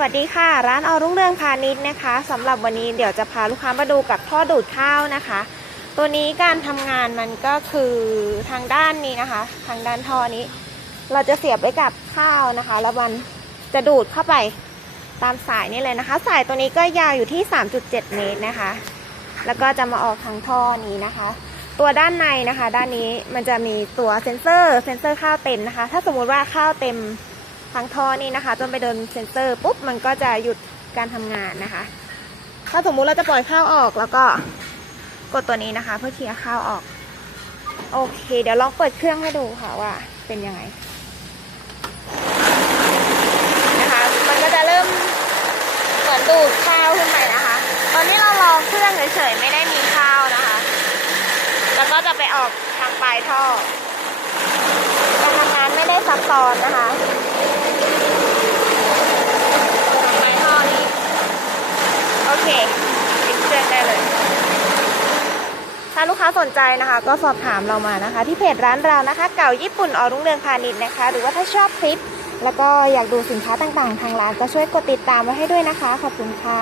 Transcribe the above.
สวัสดีค่ะ ร้านอรุ่งเรืองพาณิชย์นะคะสำหรับวันนี้เดี๋ยวจะพาลูกค้ามาดูกับท่อดูดข้าวนะคะ ตัวนี้การทำงานมันก็คือทางด้านนี้นะคะ ทางด้านท่อนี้ เราจะเสียบไว้กับข้าวนะคะ แล้วมันจะดูดเข้าไปตามสายนี่เลยนะคะ สายตัวนี้ก็ยาวอยู่ที่ 3.7 เมตรนะคะ แล้วก็จะมาออกทางท่อนี้นะคะ ตัวด้านในนะคะ ด้านนี้มันจะมีตัวเซ็นเซอร์เซ็นเซอร์ข้าวเต็มนะคะ ถ้าสมมุติว่าข้าวเต็ม ทางท่อนี่นะคะจนไปโดนเซ็นเซอร์ปุ๊บมันก็จะหยุดการทำงานนะคะ ถ้าสมมุติเราจะปล่อยข้าวออกแล้วก็กดตัวนี้นะคะ เพื่อเคลียร์ข้าวออก โอเค เดี๋ยวลองเปิดเครื่องให้ดูค่ะว่าเป็นยังไงนะคะ มันก็จะเริ่มเหมือนดูดข้าวขึ้นไปนะคะ ตอนนี้เราลองเครื่องเฉยๆไม่ได้มีข้าวนะคะ แล้วก็จะไปออกทางปลายท่อการทำงานไม่ได้ซับซ้อนนะคะ ไม้ท่อนี้โอเค่เลย ถ้าลูกค้าสนใจนะคะ ก็สอบถามเรามานะคะ ที่เพจร้านเรานะคะ เก่าญี่ปุ่นอรุ่งเรืองพาณิชย์นะคะ หรือว่าถ้าชอบคลิป แล้วก็อยากดูสินค้าต่างๆ ทางร้านก็ช่วยกดติดตามไว้ให้ด้วยนะคะ ขอบคุณค่ะ